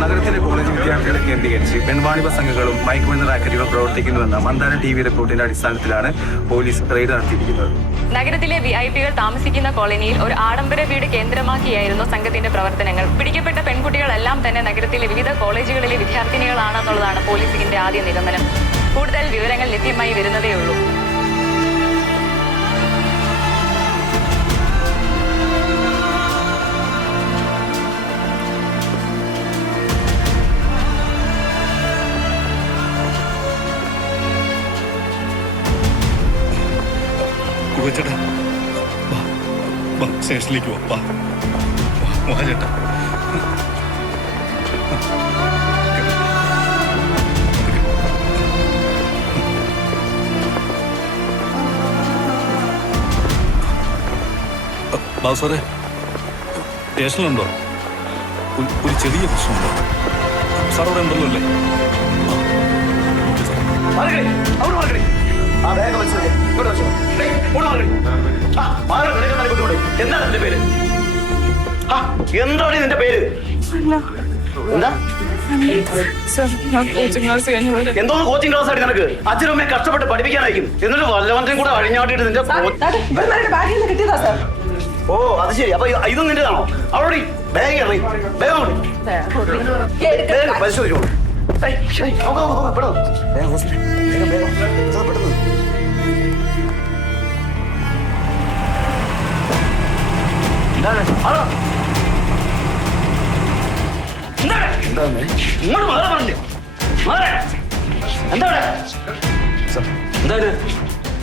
നഗരത്തിലെ കോളേജ് വിദ്യാർത്ഥികളെ കേന്ദ്രീകരിച്ച് പെൺവാണിഭ സംഘങ്ങളും മയക്കുമരുന്ന് റാക്കറ്റുകളും പ്രവർത്തിക്കുന്നുവെന്ന മന്ദാര TV റിപ്പോർട്ടിന്റെ അടിസ്ഥാനത്തിലാണ് പോലീസ് റെയ്ഡ് നടത്തിയിരിക്കുന്നത്. നഗരത്തിലെ VIP-കൾ താമസിക്കുന്ന കോളനിയിൽ ഒരു ആഡംബര വീട് കേന്ദ്രമാക്കിയായിരുന്നു സംഘത്തിന്റെ പ്രവർത്തനങ്ങൾ. പിടിക്കപ്പെട്ട പെൺകുട്ടികളെല്ലാം തന്നെ നഗരത്തിലെ വിവിധ കോളേജുകളിലെ വിദ്യാർത്ഥിനികളാണെന്നുള്ളതാണ് പോലീസിന്റെ ആദ്യ നിഗമനം. കൂടുതൽ വിവരങ്ങൾ ലഭ്യമായി വരുന്നതേയുള്ളൂ. ചേട്ടാ സ്റ്റേഷനിലേക്ക് വാ ചേട്ടാ. ബാബു സാറേ, സ്റ്റേഷനിലുണ്ടോ? ഒരു ചെറിയ പ്രശ്നമുണ്ടോ? സാർ അവിടെ ഉണ്ടല്ലോ അല്ലേ? എന്താണ് നിന്റെ പേര്? എന്തോ കോച്ചിങ് ക്ലാസ് ആയിട്ട് നിനക്ക് അച്ഛനും അമ്മയെ കഷ്ടപ്പെട്ട് പഠിപ്പിക്കാനായിരിക്കും. എന്നിട്ട് വല്ലവന്റെയും കൂടെ അഴിഞ്ഞാട്ടിട്ട് നിന്റെ ഓ അത് ശരി. അപ്പൊ ഇതും നിന്റെതാണോ? അവിടെ ബാഗ് പരിശോധിച്ചോളൂ.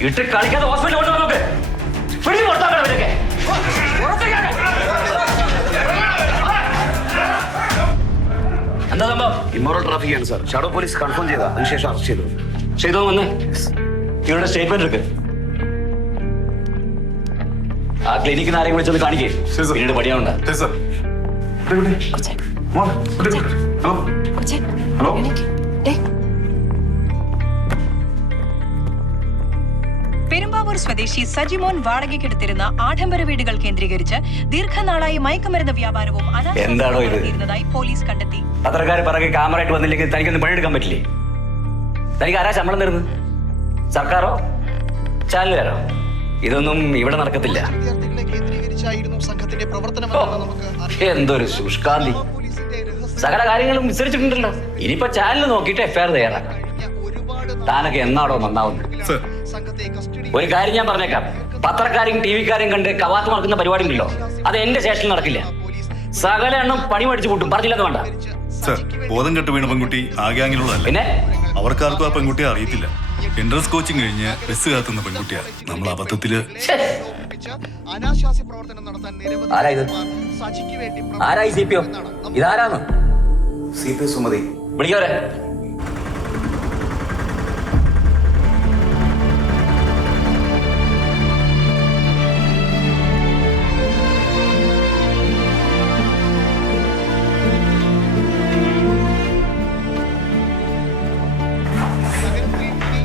ഇട്ട് കളിക്കാതെ ഹോസ്പിറ്റലിൽ കൊണ്ടുപോകാൻ നോക്ക്. പിടിച്ച് പുറത്താക്കണം ഇവരൊക്കെ. എന്താ സംഭവം? ഇമ്മോറൽ ട്രാഫിക് ആണ് സാർ. ഷാഡോ പോലീസ് കൺഫേം ചെയ്താ അതിനുശേഷം അറസ്റ്റ് ചെയ്തു. ചെയ്തോ വന്ന് ഇവരുടെ സ്റ്റേറ്റ്മെന്റ് എടുക്ക്. ആ ക്ലിനിക്കിൽ ആരെയും വിളിച്ചൊന്ന് കാണിക്കേ. പിന്നീട് പടിയാവുണ്ട. പെരുമ്പാവൂർ സ്വദേശി സജിമോൻ വാടകയ്ക്കെടുത്തിരുന്ന ആഡംബര വീടുകൾ കേന്ദ്രീകരിച്ച് ദീർഘനാളായി മയക്കുമരുന്ന് വ്യാപാരവും അനാഥായി പോലീസ് കണ്ടെത്തി. പത്രക്കാര് പിറകെ ക്യാമറ ആയിട്ട് വന്നില്ലെങ്കിൽ തനിക്കൊന്നും പണിയെടുക്കാൻ പറ്റില്ലേ? തനിക്ക് ആരാ ശമ്പളം തരുന്നത്? സർക്കാരോ ചാനലുകാരോ? ഇതൊന്നും ഇവിടെ നടക്കത്തില്ല. എന്തൊരു ശുഷ്കാന്തി! സകല കാര്യങ്ങളും വിസ്തരിച്ചിട്ടുണ്ടല്ലോ. ഇനിയിപ്പോ ചാനൽ നോക്കിയിട്ട് FIR തയ്യാറാക്കാം. താനൊക്കെ എന്നാടോ നന്നാവുന്നത്? ഒരു കാര്യം ഞാൻ പറഞ്ഞേക്കാം, പത്രക്കാരെയും TV-ക്കാരെയും കണ്ട് കവാത്ത് നടക്കുന്ന പരിപാടി ഉണ്ടല്ലോ, അത് എന്റെ സ്റ്റേഷനിൽ നടക്കില്ല. സകല എണ്ണം പണി പഠിച്ചു കൂട്ടും. പറഞ്ഞില്ലെന്ന് വേണ്ട. ബോധം കെട്ട് വീണ പെൺകുട്ടി ആ ഗ്യാങ്ങിലുള്ളതല്ല. പിന്നെ അവർക്കാർക്കും ആ പെൺകുട്ടിയെ അറിയത്തില്ല. എൻട്രൻസ് കോച്ചിങ് കഴിഞ്ഞ് ബസ് കാത്തുന്ന പെൺകുട്ടിയാ. നമ്മൾ അബദ്ധത്തില് ആരായി CPO? ഇതാരാണ്? CP സുമതി. വിളിക്കവരെ.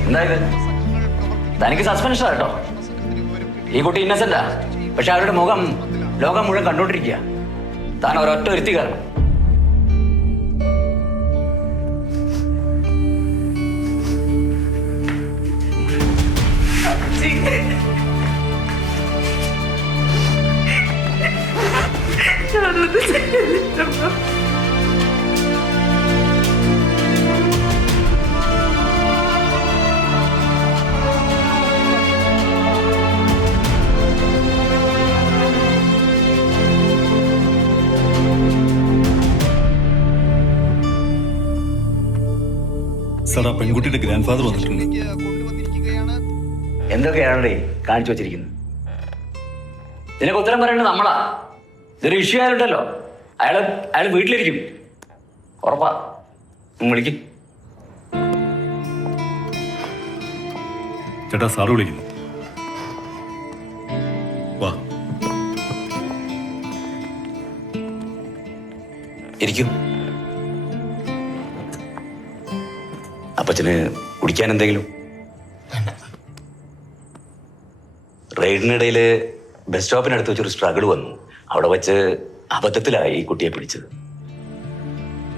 എന്തായത്? തനിക്ക് സസ്പെൻഷൻ കേട്ടോ. ഈ കുട്ടി ഇന്നസെന്റാ, പക്ഷെ അവരുടെ മുഖം ലോകം മുഴുവൻ കണ്ടോണ്ടിരിക്കുക. താൻ ഒരൊറ്റ ഒരുത്തി കാരണം. സാർ, ആ പെൺകുട്ടിയുടെ ഗ്രാൻഡ് ഫാദർ വന്നിട്ടുണ്ട്. എന്തൊക്കെയാണല്ലേ കാണിച്ചു വെച്ചിരിക്കുന്നത്? ഇതിനൊക്കെ ഉത്തരം പറയേണ്ടത് നമ്മളാ. ഇതൊരു ഇഷ്യൂ ആയിട്ടുണ്ടല്ലോ. അയാള് വീട്ടിലിരിക്കും. ഉറപ്പാ. വിളിക്കും. ചേട്ടാ, സാറ് വിളിക്കുന്നു. വാ ഇരിക്കും. അപ്പച്ചന് കുടിക്കാൻ എന്തെങ്കിലും? റെയ്ഡിനിടയിൽ ബസ് സ്റ്റോപ്പിനടുത്ത് വെച്ചൊരു സ്ട്രഗിൾ വന്നു. അവിടെ വെച്ച് അബദ്ധത്തിലായി ഈ കുട്ടിയെ പിടിച്ചത്.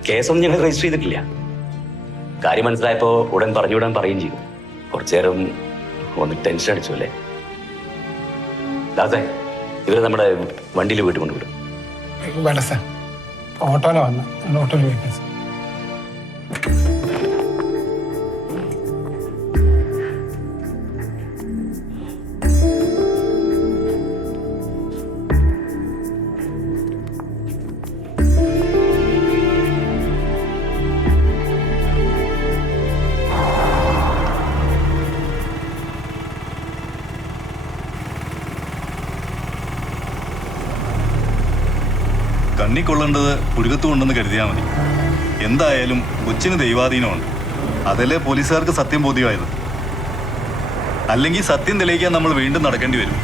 കേസൊന്നും ഞങ്ങൾ രജിസ്റ്റർ ചെയ്തിട്ടില്ല. കാര്യം മനസ്സിലായപ്പോ ഉടൻ പറഞ്ഞുവിടാൻ പറയുകയും ചെയ്തു. കുറച്ചു നേരം ഒന്ന് ടെൻഷൻ അടിച്ചു അല്ലേ? ദാസേ, ഇവരെ നമ്മുടെ വണ്ടിയിൽ വീട്ടിൽ കൊണ്ടുവിടും. വേണ്ട സാർ, ഓട്ടോയിലാണ് വന്നത്. ഓട്ടോയിൽ പോയിക്കാം സാർ. കണ്ണി കൊള്ളേണ്ടത് പുരുകത്തുകൊണ്ടെന്ന് കരുതിയാൽ മതി. എന്തായാലും കൊച്ചിന് ദൈവാധീനമുണ്ട്. അതല്ലേ പോലീസുകാർക്ക് സത്യം ബോധ്യമായത്. അല്ലെങ്കിൽ സത്യം തെളിയിക്കാൻ നമ്മൾ വീണ്ടും നടക്കേണ്ടി വരും.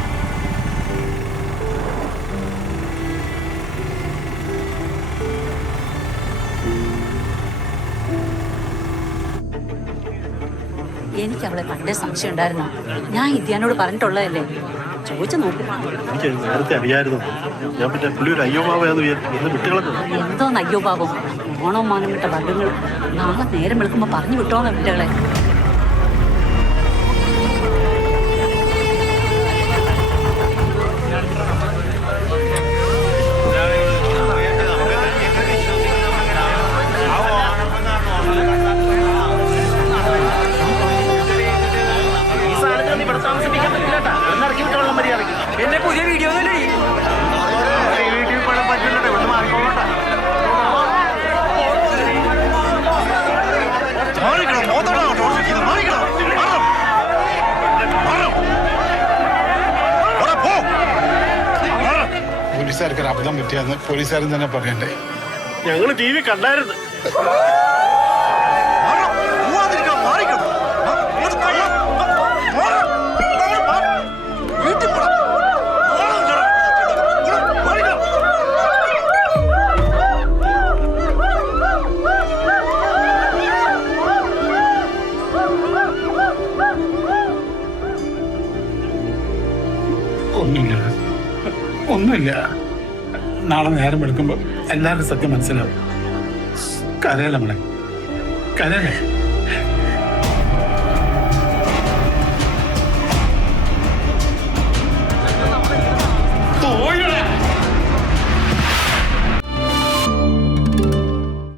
എനിക്ക് അവളെ പണ്ടേ സംശയം ഉണ്ടായിരുന്നു. ഞാൻ ഇദ്യാനോട് പറഞ്ഞിട്ടുള്ളതല്ലേ, ചോദിച്ചു നോക്കും. എനിക്ക് നേരത്തെ അറിയായിരുന്നു. ഞാൻ പറ്റേ പുള്ളി ഒരു അയ്യോമാവെന്ന് വിട്ടുകളഞ്ഞു. എന്തോന്ന് അയ്യോ പാപം, ഓണോ മാനം വിട്ട വർഗ്ഗങ്ങൾ. നാളെ നേരം വെളുക്കുമ്പോ പറഞ്ഞു വിട്ടോന്ന് കുട്ടികളെ. എന്റെ പുതിയ വീഡിയോ പോലീസുകാർക്ക് ഒരു അബദ്ധം പറ്റിയെന്ന് പോലീസുകാരൻ തന്നെ പറയണ്ടേ? ഞങ്ങൾ ടി വി കണ്ടായിരുന്നു. ഒന്നുമില്ല. നാളെ നേരം എടുക്കുമ്പോൾ എല്ലാവരും സത്യം മനസ്സിലാവും. കരയല്ലേ നമ്മളെ, കരയല്ലേ?